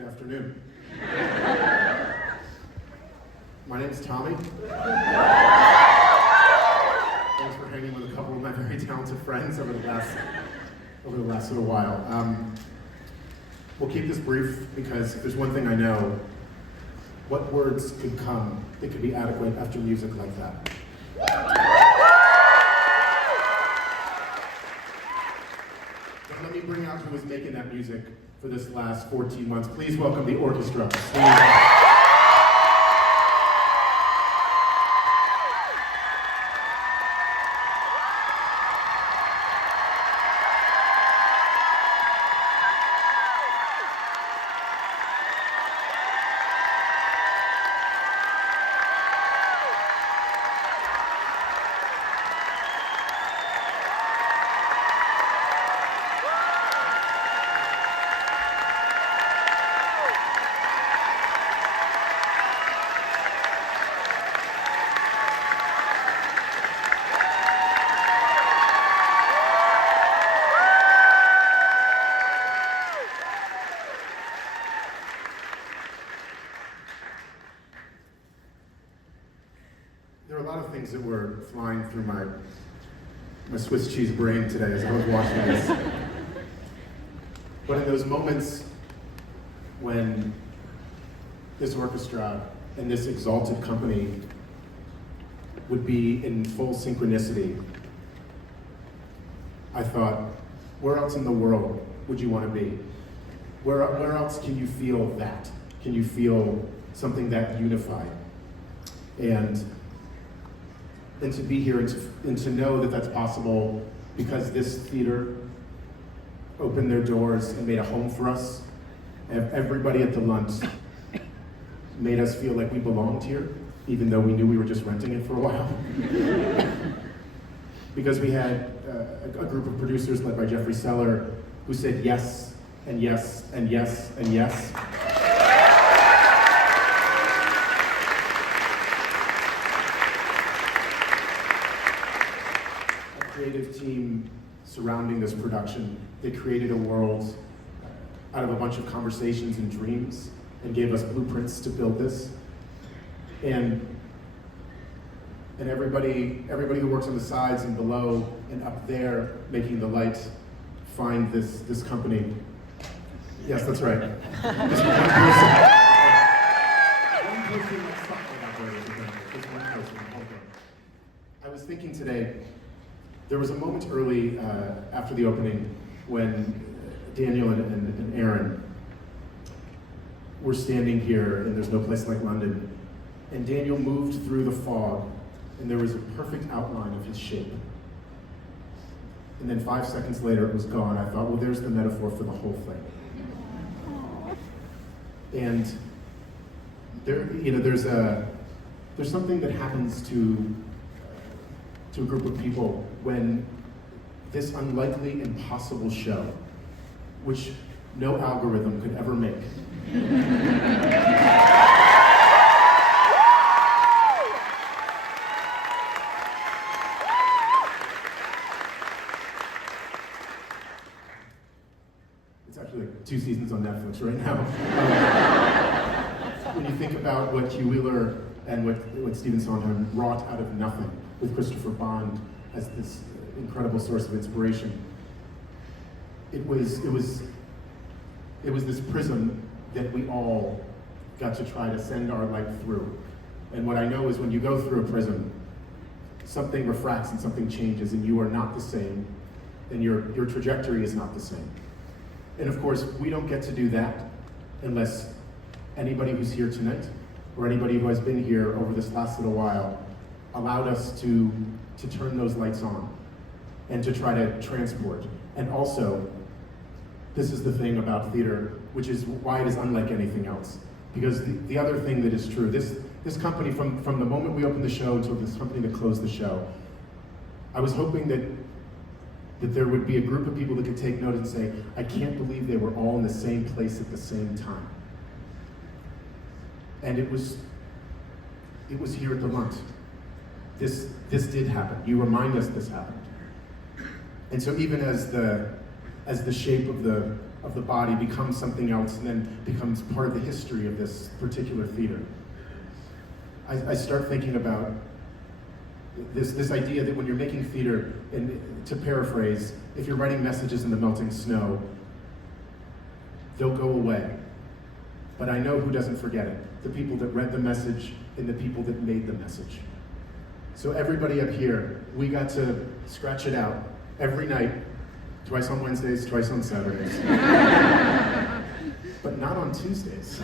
Good afternoon. My name is Tommy. Thanks for hanging with a couple of my very talented friends over the last little while. We'll keep this brief because if there's one thing I know, what words could come that could be adequate after music like that? But let me bring out who is making that music for this last 14 months. Please welcome the orchestra. Sweeney. There are a lot of things that were flying through my Swiss cheese brain today as I was watching this. But in those moments when this orchestra and this exalted company would be in full synchronicity, I thought, where else in the world would you want to be? Where else can you feel that? Can you feel something that unified? And to be here and to know that that's possible because this theater opened their doors and made a home for us. Everybody at the lunch made us feel like we belonged here, even though we knew we were just renting it for a while. Because we had a group of producers led by Jeffrey Seller who said yes, and yes, and yes, and yes. Creative team surrounding this production. They created a world out of a bunch of conversations and dreams and gave us blueprints to build this. And everybody who works on the sides and below and up there making the light find this company. Yes, that's right. Just one person. I was thinking today, there was a moment early after the opening when Daniel and Aaron were standing here, and there's no place like London, and Daniel moved through the fog, and there was a perfect outline of his shape. And then 5 seconds later, it was gone. I thought, well, there's the metaphor for the whole thing. And there's something that happens to a group of people when this unlikely, impossible show, which no algorithm could ever make, it's actually like 2 seasons on Netflix right now. When you think about what Hugh Wheeler and what Stephen Sondheim wrought out of nothing with Christopher Bond as this incredible source of inspiration, it was this prism that we all got to try to send our light through. And what I know is when you go through a prism, something refracts and something changes, and you are not the same, and your trajectory is not the same. And of course, we don't get to do that unless anybody who's here tonight, or anybody who has been here over this last little while, allowed us to turn those lights on and to try to transport. And also, this is the thing about theater, which is why it is unlike anything else. Because the other thing that is true, this company, from the moment we opened the show until this company that closed the show, I was hoping that there would be a group of people that could take note and say, I can't believe they were all in the same place at the same time. And it was here at the Lunt. This did happen. You remind us this happened. And so even as the shape of the of the body becomes something else and then becomes part of the history of this particular theater. I start thinking about this idea that when you're making theater, and to paraphrase, if you're writing messages in the melting snow, they'll go away. But I know who doesn't forget it. The people that read the message and the people that made the message. So everybody up here, we got to scratch it out every night, twice on Wednesdays, twice on Saturdays. But not on Tuesdays.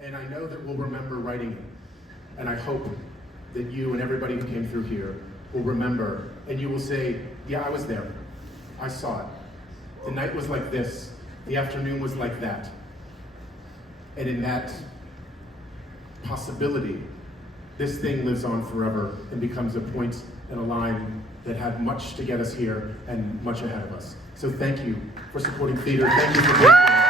And I know that we'll remember writing it. And I hope that you and everybody who came through here will remember, and you will say, yeah, I was there. I saw it. The night was like this. The afternoon was like that. And in that possibility, this thing lives on forever and becomes a point and a line that had much to get us here and much ahead of us. So thank you for supporting theater. Thank you for being here.